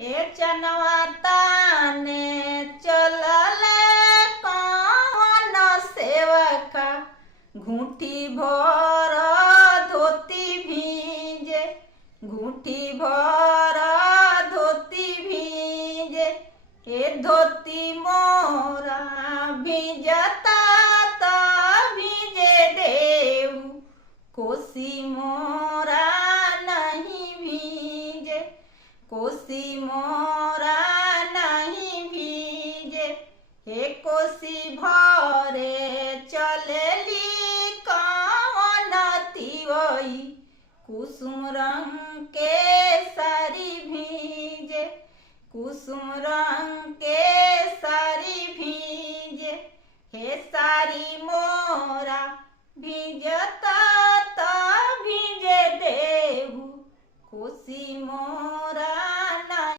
ए चनवा ताने चलले कौन सेवका घूंटी भर धोती भीजे, घूंटी भर धोती भीजे। ए धोती मोरा भीजता तो भीजे देऊ, कोसी मोरा नहीं भीजे, कोसी मोरा नहीं भीजे। हे कोसी भरे चलेली कौन तिवई, कुसुम रंग के साड़ी भीजे, कुसुम रंग के